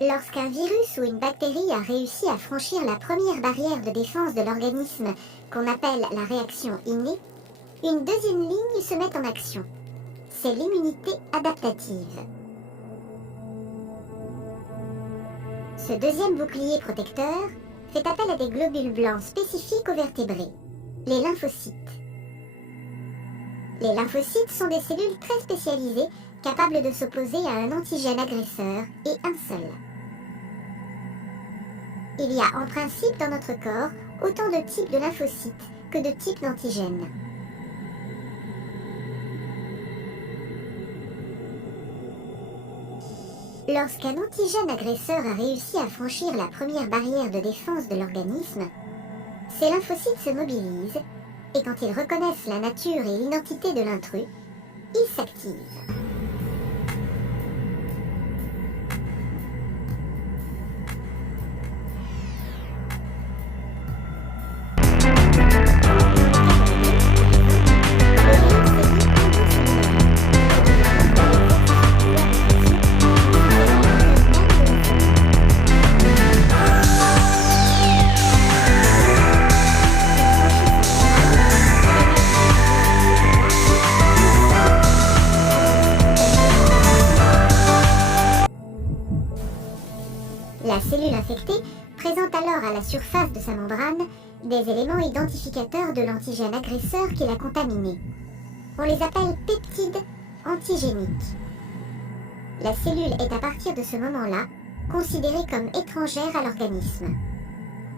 Lorsqu'un virus ou une bactérie a réussi à franchir la première barrière de défense de l'organisme qu'on appelle la réaction innée, une deuxième ligne se met en action. C'est l'immunité adaptative. Ce deuxième bouclier protecteur fait appel à des globules blancs spécifiques aux vertébrés, les lymphocytes. Les lymphocytes sont des cellules très spécialisées capables de s'opposer à un antigène agresseur et un seul. Il y a en principe dans notre corps autant de types de lymphocytes que de types d'antigènes. Lorsqu'un antigène agresseur a réussi à franchir la première barrière de défense de l'organisme, ces lymphocytes se mobilisent et quand ils reconnaissent la nature et l'identité de l'intrus, ils s'activent. La cellule infectée présente alors à la surface de sa membrane des éléments identificateurs de l'antigène agresseur qui l'a contaminé. On les appelle peptides antigéniques. La cellule est à partir de ce moment-là considérée comme étrangère à l'organisme.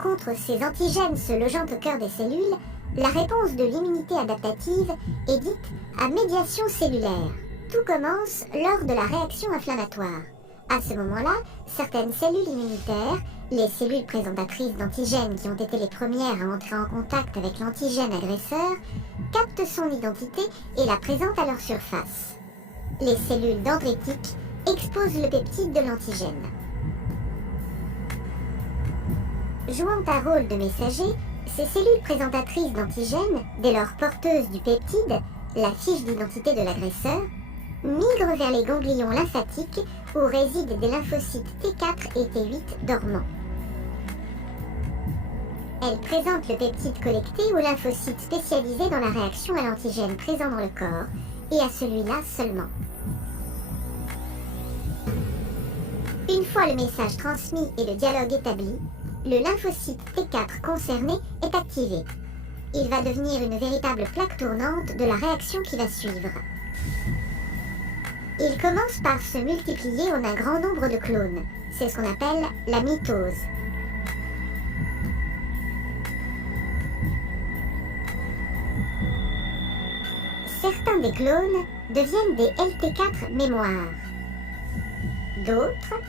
Contre ces antigènes se logeant au cœur des cellules, la réponse de l'immunité adaptative est dite à médiation cellulaire. Tout commence lors de la réaction inflammatoire. À ce moment-là, certaines cellules immunitaires, les cellules présentatrices d'antigènes qui ont été les premières à entrer en contact avec l'antigène agresseur, captent son identité et la présentent à leur surface. Les cellules dendritiques exposent le peptide de l'antigène. Jouant un rôle de messager, ces cellules présentatrices d'antigènes, dès lors porteuses du peptide, la fiche d'identité de l'agresseur, migrent vers les ganglions lymphatiques où résident des lymphocytes T4 et T8 dormants. Elles présentent le peptide collecté aux lymphocytes spécialisés dans la réaction à l'antigène présent dans le corps et à celui-là seulement. Une fois le message transmis et le dialogue établi, le lymphocyte T4 concerné est activé. Il va devenir une véritable plaque tournante de la réaction qui va suivre. Il commence par se multiplier en un grand nombre de clones. C'est ce qu'on appelle la mitose. Certains des clones deviennent des LT4 mémoires. D'autres,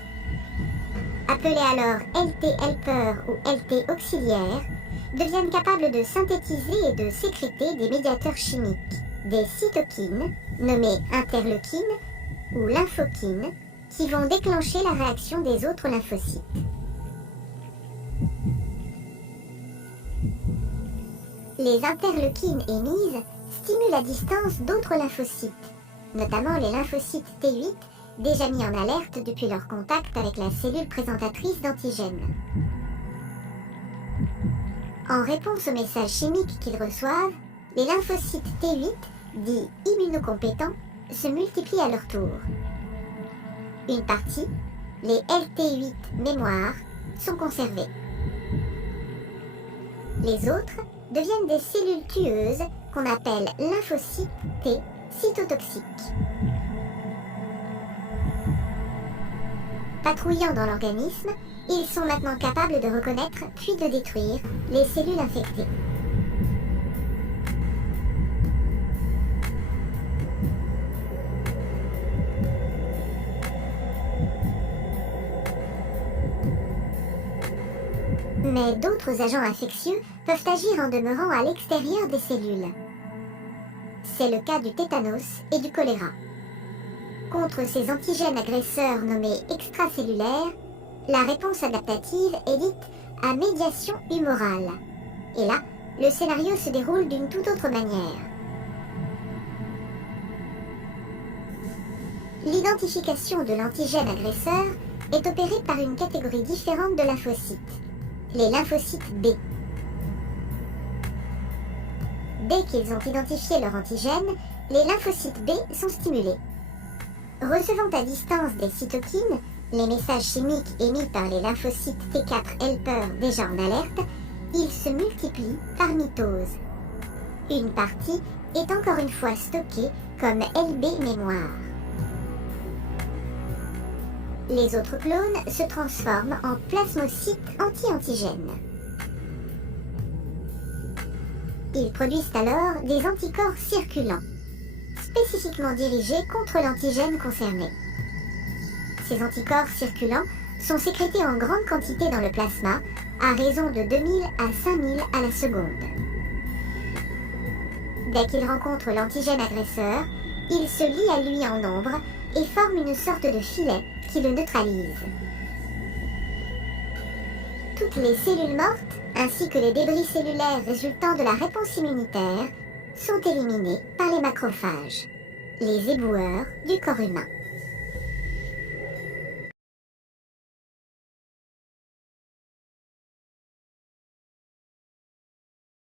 appelés alors LT helper ou LT auxiliaires, deviennent capables de synthétiser et de sécréter des médiateurs chimiques, des cytokines, nommées interleukines, ou lymphokines, qui vont déclencher la réaction des autres lymphocytes. Les interleukines émises stimulent à distance d'autres lymphocytes, notamment les lymphocytes T8, déjà mis en alerte depuis leur contact avec la cellule présentatrice d'antigènes. En réponse aux messages chimiques qu'ils reçoivent, les lymphocytes T8, dits immunocompétents, se multiplient à leur tour. Une partie, les LT8 mémoires, sont conservées. Les autres deviennent des cellules tueuses qu'on appelle lymphocytes T cytotoxiques. Patrouillant dans l'organisme, ils sont maintenant capables de reconnaître puis de détruire les cellules infectées. Mais d'autres agents infectieux peuvent agir en demeurant à l'extérieur des cellules. C'est le cas du tétanos et du choléra. Contre ces antigènes agresseurs nommés extracellulaires, la réponse adaptative est dite à médiation humorale. Et là, le scénario se déroule d'une toute autre manière. L'identification de l'antigène agresseur est opérée par une catégorie différente de lymphocytes, les lymphocytes B. Dès qu'ils ont identifié leur antigène, les lymphocytes B sont stimulés. Recevant à distance des cytokines, les messages chimiques émis par les lymphocytes T4 helper déjà en alerte, ils se multiplient par mitose. Une partie est encore une fois stockée comme LB mémoire. Les autres clones se transforment en plasmocytes anti-antigènes. Ils produisent alors des anticorps circulants, spécifiquement dirigés contre l'antigène concerné. Ces anticorps circulants sont sécrétés en grande quantité dans le plasma, à raison de 2000 à 5000 à la seconde. Dès qu'ils rencontrent l'antigène agresseur, ils se lient à lui en nombre et forment une sorte de filet qui le neutralise. Toutes les cellules mortes, ainsi que les débris cellulaires résultant de la réponse immunitaire, sont éliminés par les macrophages, les éboueurs du corps humain.